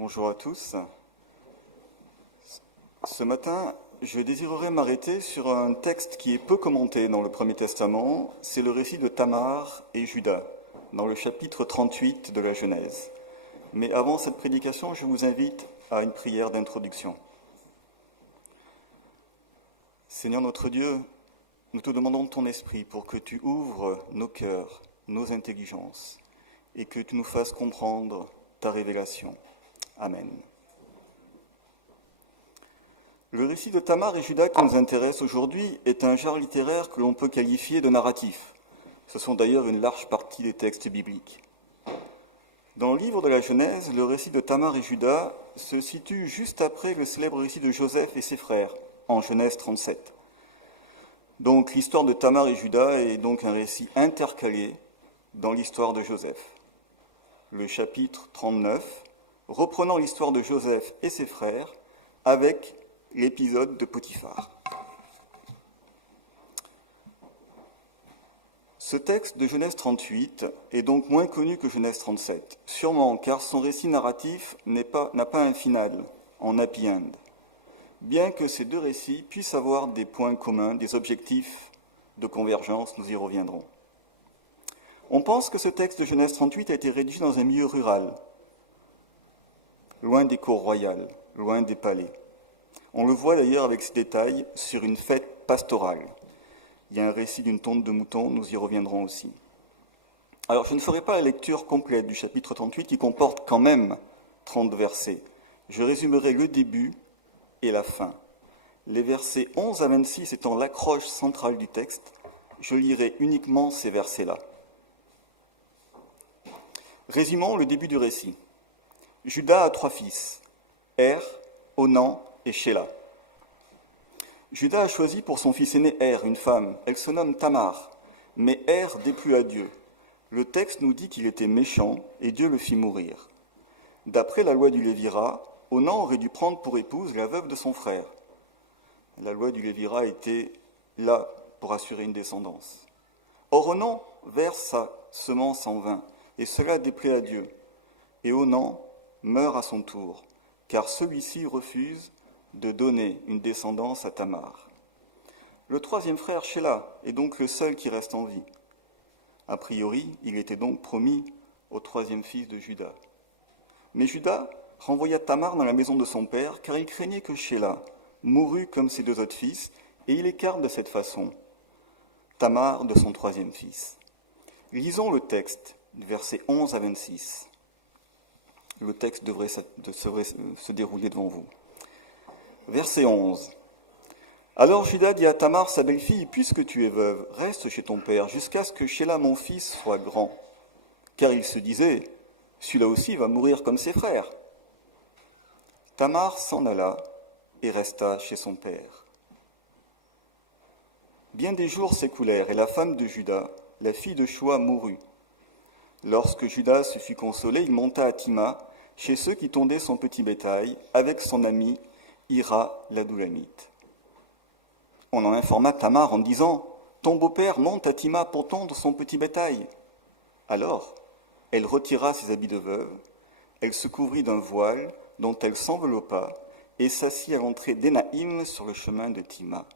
Bonjour à tous. Ce matin, je désirerais m'arrêter sur un texte qui est peu commenté dans le Premier Testament. C'est le récit de Tamar et Juda, dans le chapitre 38 de la Genèse. Mais avant cette prédication, je vous invite à une prière d'introduction. Seigneur notre Dieu, nous te demandons ton esprit pour que tu ouvres nos cœurs, nos intelligences, et que tu nous fasses comprendre ta révélation. Amen. Le récit de Tamar et Juda qui nous intéresse aujourd'hui est un genre littéraire que l'on peut qualifier de narratif. Ce sont d'ailleurs une large partie des textes bibliques. Dans le livre de la Genèse, le récit de Tamar et Juda se situe juste après le célèbre récit de Joseph et ses frères, en Genèse 37. Donc l'histoire de Tamar et Juda est donc un récit intercalé dans l'histoire de Joseph. Le chapitre 39, reprenant l'histoire de Joseph et ses frères avec l'épisode de Potiphar. Ce texte de Genèse 38 est donc moins connu que Genèse 37, sûrement car son récit narratif n'a pas un final, en happy end, bien que ces deux récits puissent avoir des points communs, des objectifs de convergence, nous y reviendrons. On pense que ce texte de Genèse 38 a été rédigé dans un milieu rural, loin des cours royales, loin des palais. On le voit d'ailleurs avec ce détail sur une fête pastorale. Il y a un récit d'une tonte de moutons, nous y reviendrons aussi. Alors je ne ferai pas la lecture complète du chapitre 38 qui comporte quand même 30 versets. Je résumerai le début et la fin. Les versets 11 à 26 étant l'accroche centrale du texte, je lirai uniquement ces versets-là. Résumons le début du récit. Juda a 3 fils, Onan et Shéla. Juda a choisi pour son fils aîné une femme. Elle se nomme Tamar, mais déplut à Dieu. Le texte nous dit qu'il était méchant et Dieu le fit mourir. D'après la loi du Lévirat, Onan aurait dû prendre pour épouse la veuve de son frère. La loi du Lévirat était là pour assurer une descendance. Or Onan verse sa semence en vain, et cela déplaît à Dieu. Et Onan meurt à son tour, car celui-ci refuse de donner une descendance à Tamar. Le 3e frère, Shéla, est donc le seul qui reste en vie. A priori, il était donc promis au 3e fils de Juda. Mais Juda renvoya Tamar dans la maison de son père, car il craignait que Shéla mourût comme ses 2 autres fils, et il écarte de cette façon Tamar de son 3e fils. Lisons le texte, versets 11 à 26. Le texte devrait se dérouler devant vous. Verset 11. Alors Juda dit à Tamar, sa belle-fille, puisque tu es veuve, reste chez ton père jusqu'à ce que Shéla, mon fils, soit grand. Car il se disait, celui-là aussi va mourir comme ses frères. Tamar s'en alla et resta chez son père. Bien des jours s'écoulèrent et la femme de Juda, la fille de Shua, mourut. Lorsque Juda se fut consolé, il monta à Tima, chez ceux qui tondaient son petit bétail, avec son ami Hira l'Adoulamite. On en informa Tamar en disant « Ton beau-père monte à Tima pour tondre son petit bétail. » Alors, elle retira ses habits de veuve, elle se couvrit d'un voile dont elle s'enveloppa et s'assit à l'entrée d'Énaïm sur le chemin de Tima.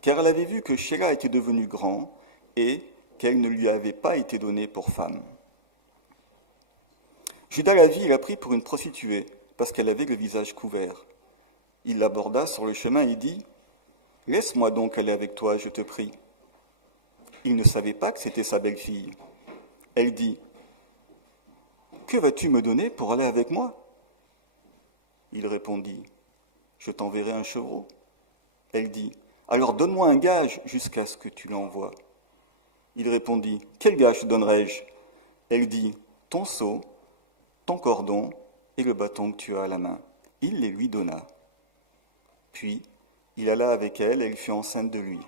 Car elle avait vu que Shéla était devenu grand et qu'elle ne lui avait pas été donnée pour femme. Juda la vit et la prit pour une prostituée, parce qu'elle avait le visage couvert. Il l'aborda sur le chemin et dit « Laisse-moi donc aller avec toi, je te prie. » Il ne savait pas que c'était sa belle-fille. Elle dit « Que vas-tu me donner pour aller avec moi ?» Il répondit « Je t'enverrai un chevreau. » Elle dit « Alors donne-moi un gage jusqu'à ce que tu l'envoies. » Il répondit « Quel gage donnerai-je » Elle dit « Ton seau, ton cordon et le bâton que tu as à la main. » Il les lui donna. Puis, il alla avec elle et elle fut enceinte de lui.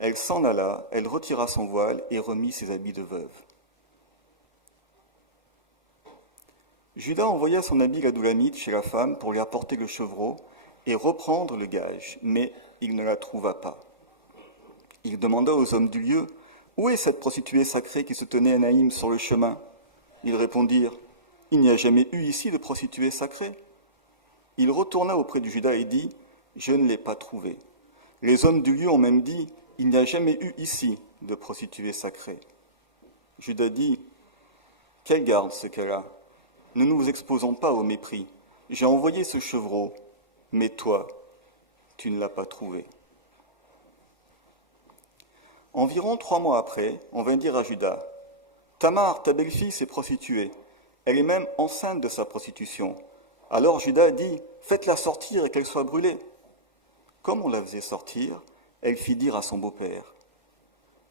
Elle s'en alla, elle retira son voile et remit ses habits de veuve. Juda envoya son ami l'Adoulamite chez la femme pour lui apporter le chevreau et reprendre le gage, mais il ne la trouva pas. Il demanda aux hommes du lieu « Où est cette prostituée sacrée qui se tenait à Naïm sur le chemin ?» Ils répondirent il n'y a jamais eu ici de prostituée sacrée. Il retourna auprès de Judas et dit, je ne l'ai pas trouvée. Les hommes du lieu ont même dit, il n'y a jamais eu ici de prostituée sacrée. Judas dit, quelle garde ce cas-là. Ne nous exposons pas au mépris. J'ai envoyé ce chevreau, mais toi, tu ne l'as pas trouvé. Environ 3 mois après, on vint dire à Judas, Tamar, ta belle-fille, s'est prostituée. Elle est même enceinte de sa prostitution. Alors Judas dit, faites-la sortir et qu'elle soit brûlée. Comme on la faisait sortir, elle fit dire à son beau-père,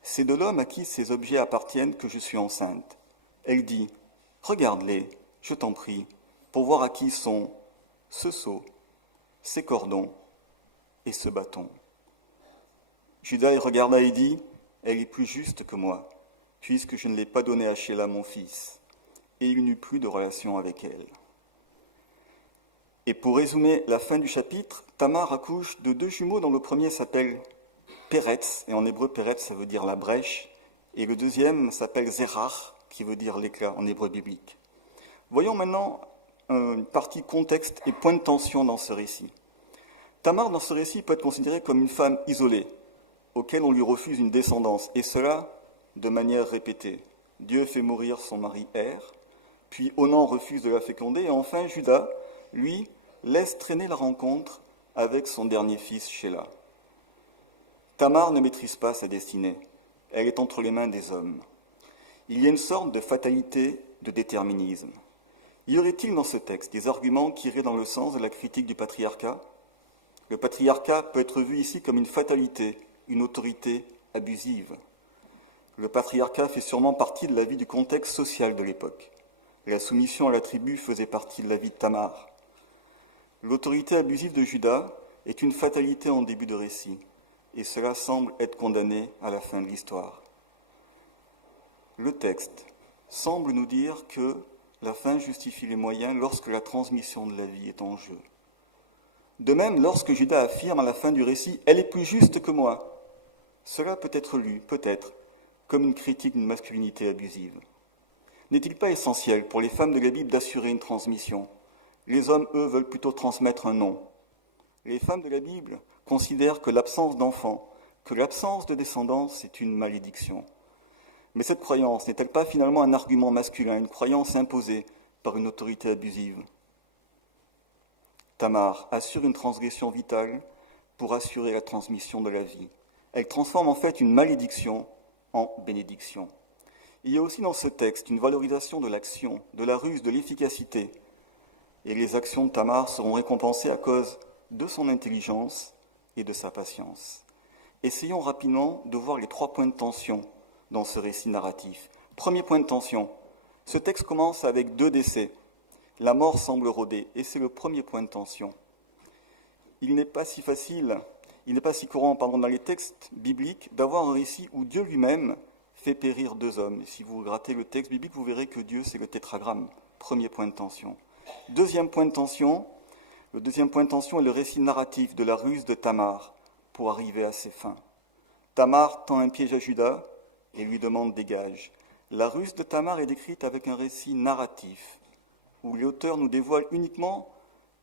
c'est de l'homme à qui ces objets appartiennent que je suis enceinte. Elle dit, regarde-les, je t'en prie, pour voir à qui sont ce seau, ces cordons et ce bâton. Judas regarda et dit, elle est plus juste que moi, puisque je ne l'ai pas donnée à Shéla mon fils. Et il n'eut plus de relation avec elle. Et pour résumer la fin du chapitre, Tamar accouche de 2 jumeaux dont le premier s'appelle Péretz, et en hébreu Péretz ça veut dire la brèche, et le deuxième s'appelle Zérach, qui veut dire l'éclat en hébreu biblique. Voyons maintenant une partie contexte et point de tension dans ce récit. Tamar, dans ce récit, peut être considérée comme une femme isolée, auquel on lui refuse une descendance, et cela de manière répétée. Dieu fait mourir son mari Er, puis Onan refuse de la féconder, et enfin Judas, lui, laisse traîner la rencontre avec son dernier fils Shéla. Tamar ne maîtrise pas sa destinée, elle est entre les mains des hommes. Il y a une sorte de fatalité, de déterminisme. Y aurait-il dans ce texte des arguments qui iraient dans le sens de la critique du patriarcat ? Le patriarcat peut être vu ici comme une fatalité, une autorité abusive. Le patriarcat fait sûrement partie de la vie du contexte social de l'époque. La soumission à la tribu faisait partie de la vie de Tamar. L'autorité abusive de Judas est une fatalité en début de récit, et cela semble être condamné à la fin de l'histoire. Le texte semble nous dire que la fin justifie les moyens lorsque la transmission de la vie est en jeu. De même, lorsque Judas affirme à la fin du récit « Elle est plus juste que moi », cela peut être lu, peut-être, comme une critique d'une masculinité abusive. N'est-il pas essentiel pour les femmes de la Bible d'assurer une transmission ? Les hommes, eux, veulent plutôt transmettre un nom. Les femmes de la Bible considèrent que l'absence d'enfants, que l'absence de descendance est une malédiction. Mais cette croyance n'est-elle pas finalement un argument masculin, une croyance imposée par une autorité abusive ? Tamar assure une transgression vitale pour assurer la transmission de la vie. Elle transforme en fait une malédiction en bénédiction. Il y a aussi dans ce texte une valorisation de l'action, de la ruse, de l'efficacité. Et les actions de Tamar seront récompensées à cause de son intelligence et de sa patience. Essayons rapidement de voir les 3 points de tension dans ce récit narratif. Premier point de tension, ce texte commence avec 2 décès. La mort semble rôder, et c'est le premier point de tension. Il n'est pas si courant dans les textes bibliques d'avoir un récit où Dieu lui-même fait périr 2 hommes. Si vous grattez le texte biblique, vous verrez que Dieu, c'est le tétragramme. Premier point de tension. Deuxième point de tension, le deuxième point de tension est le récit narratif de la ruse de Tamar pour arriver à ses fins. Tamar tend un piège à Judas et lui demande des gages. La ruse de Tamar est décrite avec un récit narratif où l'auteur nous dévoile uniquement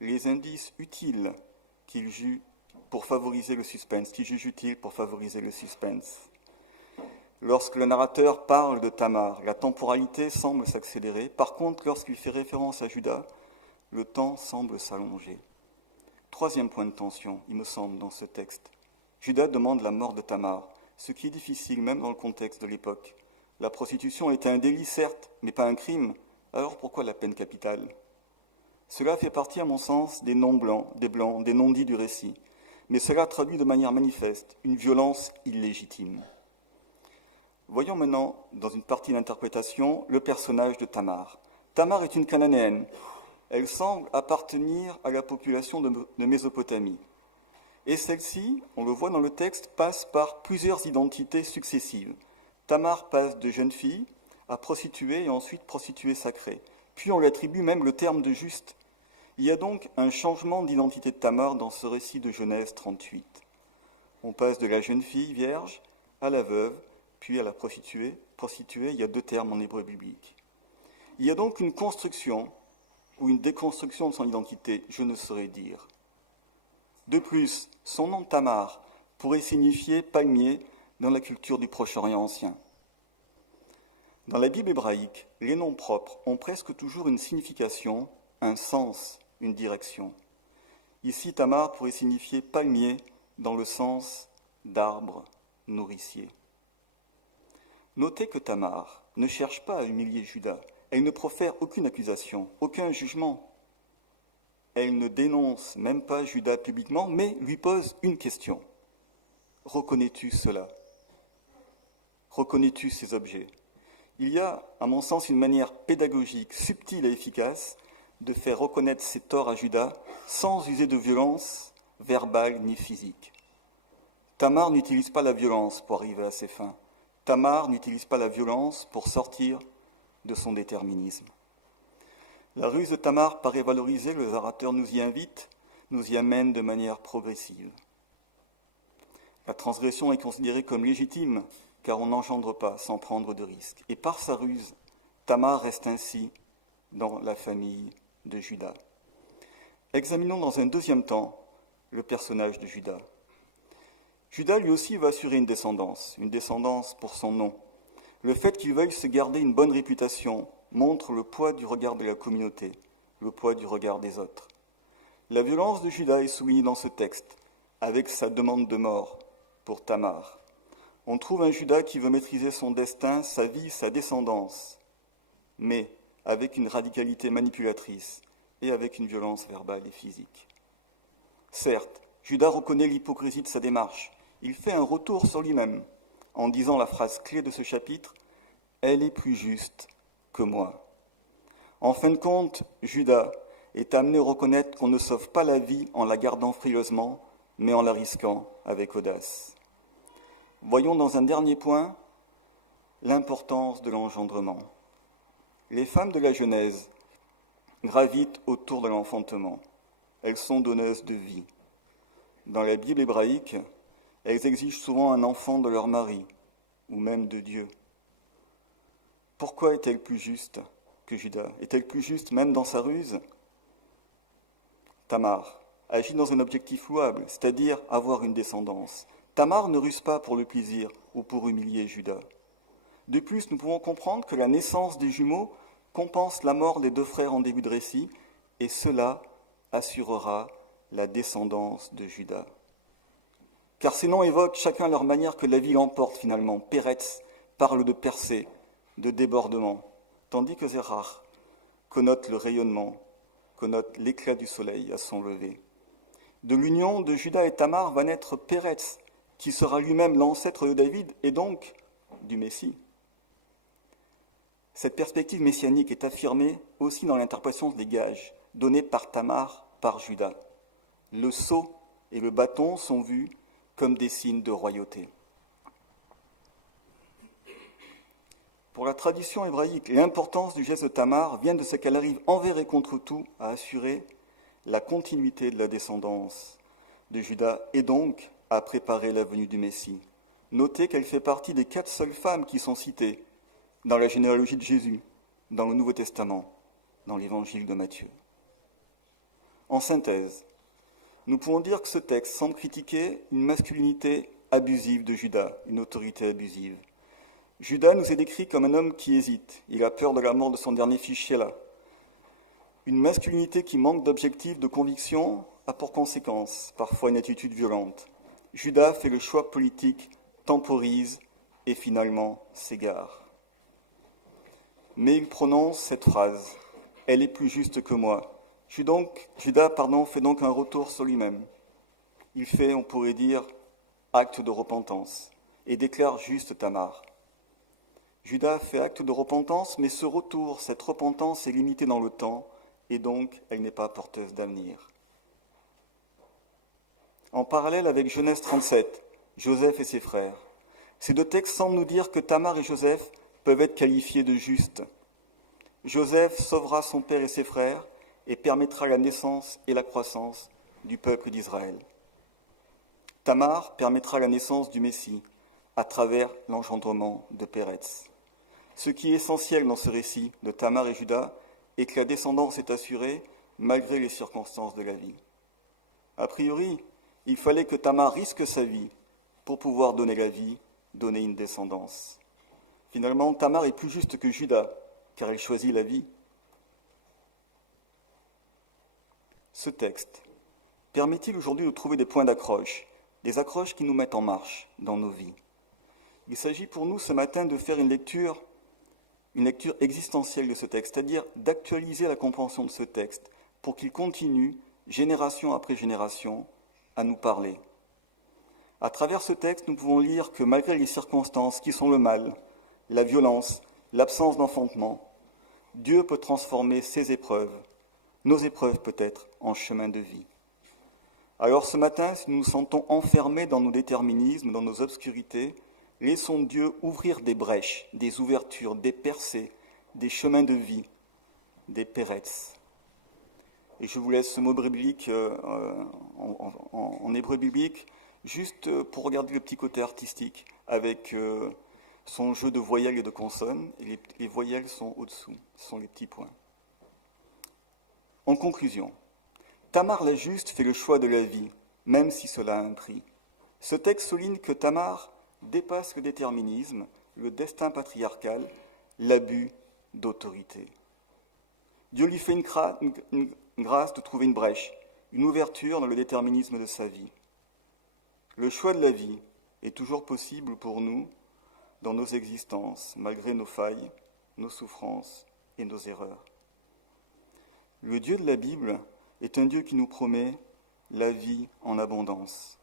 les indices utiles qu'il juge pour favoriser le suspense, Lorsque le narrateur parle de Tamar, la temporalité semble s'accélérer. Par contre, lorsqu'il fait référence à Judas, le temps semble s'allonger. Troisième point de tension, il me semble, dans ce texte. Judas demande la mort de Tamar, ce qui est difficile même dans le contexte de l'époque. La prostitution était un délit, certes, mais pas un crime. Alors pourquoi la peine capitale ? Cela fait partie, à mon sens, des non-blancs, des non-dits du récit. Mais cela traduit de manière manifeste une violence illégitime. Voyons maintenant, dans une partie d'interprétation, le personnage de Tamar. Tamar est une Cananéenne. Elle semble appartenir à la population de Mésopotamie. Et celle-ci, on le voit dans le texte, passe par plusieurs identités successives. Tamar passe de jeune fille à prostituée et ensuite prostituée sacrée. Puis on lui attribue même le terme de juste. Il y a donc un changement d'identité de Tamar dans ce récit de Genèse 38. On passe de la jeune fille vierge à la veuve, puis à la prostituée. Prostituée, il y a 2 termes en hébreu biblique. Il y a donc une construction ou une déconstruction de son identité, je ne saurais dire. De plus, son nom Tamar pourrait signifier palmier dans la culture du Proche-Orient ancien. Dans la Bible hébraïque, les noms propres ont presque toujours une signification, un sens, une direction. Ici, Tamar pourrait signifier palmier dans le sens d'arbre nourricier. Notez que Tamar ne cherche pas à humilier Juda. Elle ne profère aucune accusation, aucun jugement. Elle ne dénonce même pas Juda publiquement, mais lui pose une question. Reconnais-tu cela? Reconnais-tu ces objets? Il y a, à mon sens, une manière pédagogique, subtile et efficace de faire reconnaître ses torts à Juda sans user de violence verbale ni physique. Tamar n'utilise pas la violence pour arriver à ses fins. Tamar n'utilise pas la violence pour sortir de son déterminisme. La ruse de Tamar paraît valorisée, le narrateur nous y invite, nous y amène de manière progressive. La transgression est considérée comme légitime, car on n'engendre pas sans prendre de risques. Et par sa ruse, Tamar reste ainsi dans la famille de Juda. Examinons dans un deuxième temps le personnage de Juda. Juda lui aussi va assurer une descendance pour son nom. Le fait qu'il veuille se garder une bonne réputation montre le poids du regard de la communauté, le poids du regard des autres. La violence de Juda est soulignée dans ce texte, avec sa demande de mort pour Tamar. On trouve un Juda qui veut maîtriser son destin, sa vie, sa descendance, mais avec une radicalité manipulatrice et avec une violence verbale et physique. Certes, Juda reconnaît l'hypocrisie de sa démarche. Il fait un retour sur lui-même en disant la phrase clé de ce chapitre, « Elle est plus juste que moi ». En fin de compte, Juda est amené à reconnaître qu'on ne sauve pas la vie en la gardant frileusement, mais en la risquant avec audace. Voyons dans un dernier point l'importance de l'engendrement. Les femmes de la Genèse gravitent autour de l'enfantement. Elles sont donneuses de vie. Dans la Bible hébraïque, elles exigent souvent un enfant de leur mari, ou même de Dieu. Pourquoi est-elle plus juste que Juda? Est-elle plus juste même dans sa ruse? Tamar agit dans un objectif louable, c'est-à-dire avoir une descendance. Tamar ne ruse pas pour le plaisir ou pour humilier Juda. De plus, nous pouvons comprendre que la naissance des jumeaux compense la mort des deux frères en début de récit, et cela assurera la descendance de Juda. Car ces noms évoquent chacun à leur manière que la vie l'emporte finalement. Péretz parle de percée, de débordement, tandis que Zérach connote le rayonnement, connote l'éclat du soleil à son lever. De l'union de Juda et Tamar va naître Péretz, qui sera lui-même l'ancêtre de David et donc du Messie. Cette perspective messianique est affirmée aussi dans l'interprétation des gages donnés par Tamar, par Juda. Le sceau et le bâton sont vus comme des signes de royauté. Pour la tradition hébraïque, l'importance du geste de Tamar vient de ce qu'elle arrive envers et contre tout à assurer la continuité de la descendance de Juda et donc à préparer la venue du Messie. Notez qu'elle fait partie des 4 seules femmes qui sont citées dans la généalogie de Jésus, dans le Nouveau Testament, dans l'évangile de Matthieu. En synthèse, nous pouvons dire que ce texte semble critiquer une masculinité abusive de Juda, une autorité abusive. Juda nous est décrit comme un homme qui hésite. Il a peur de la mort de son dernier fils Shéla. Une masculinité qui manque d'objectif, de conviction, a pour conséquence parfois une attitude violente. Juda fait le choix politique, temporise et finalement s'égare. Mais il prononce cette phrase, « Elle est plus juste que moi ». Juda fait donc un retour sur lui-même. Il fait, on pourrait dire, acte de repentance et déclare juste Tamar. Juda fait acte de repentance, mais ce retour, cette repentance est limitée dans le temps et donc elle n'est pas porteuse d'avenir. En parallèle avec Genèse 37, Joseph et ses frères, ces 2 textes semblent nous dire que Tamar et Joseph peuvent être qualifiés de justes. Joseph sauvera son père et ses frères et permettra la naissance et la croissance du peuple d'Israël. Tamar permettra la naissance du Messie à travers l'engendrement de Péretz. Ce qui est essentiel dans ce récit de Tamar et Juda est que la descendance est assurée malgré les circonstances de la vie. A priori, il fallait que Tamar risque sa vie pour pouvoir donner la vie, donner une descendance. Finalement, Tamar est plus juste que Juda, car elle choisit la vie. Ce texte permet-il aujourd'hui de trouver des points d'accroche, des accroches qui nous mettent en marche dans nos vies? Il s'agit pour nous ce matin de faire une lecture existentielle de ce texte, c'est-à-dire d'actualiser la compréhension de ce texte pour qu'il continue, génération après génération, à nous parler. À travers ce texte, nous pouvons lire que malgré les circonstances qui sont le mal, la violence, l'absence d'enfantement, Dieu peut transformer ses épreuves, nos épreuves peut-être, en chemin de vie. Alors ce matin, si nous nous sentons enfermés dans nos déterminismes, dans nos obscurités, laissons Dieu ouvrir des brèches, des ouvertures, des percées, des chemins de vie, des péretz. Et je vous laisse ce mot biblique en hébreu biblique, juste pour regarder le petit côté artistique, avec son jeu de voyelles et de consonnes, et les voyelles sont au-dessous, ce sont les petits points. En conclusion, Tamar la juste fait le choix de la vie, même si cela a un prix. Ce texte souligne que Tamar dépasse le déterminisme, le destin patriarcal, l'abus d'autorité. Dieu lui fait une grâce de trouver une brèche, une ouverture dans le déterminisme de sa vie. Le choix de la vie est toujours possible pour nous dans nos existences, malgré nos failles, nos souffrances et nos erreurs. Le Dieu de la Bible est un Dieu qui nous promet la vie en abondance.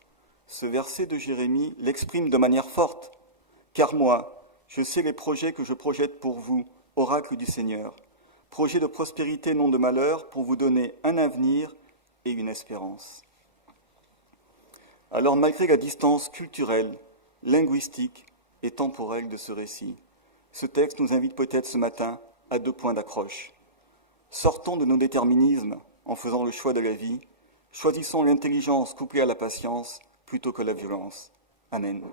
Ce verset de Jérémie l'exprime de manière forte. « Car moi, je sais les projets que je projette pour vous, oracle du Seigneur, projets de prospérité, non de malheur, pour vous donner un avenir et une espérance. » Alors, malgré la distance culturelle, linguistique et temporelle de ce récit, ce texte nous invite peut-être ce matin à 2 points d'accroche. Sortons de nos déterminismes en faisant le choix de la vie. Choisissons l'intelligence couplée à la patience plutôt que la violence. Amen.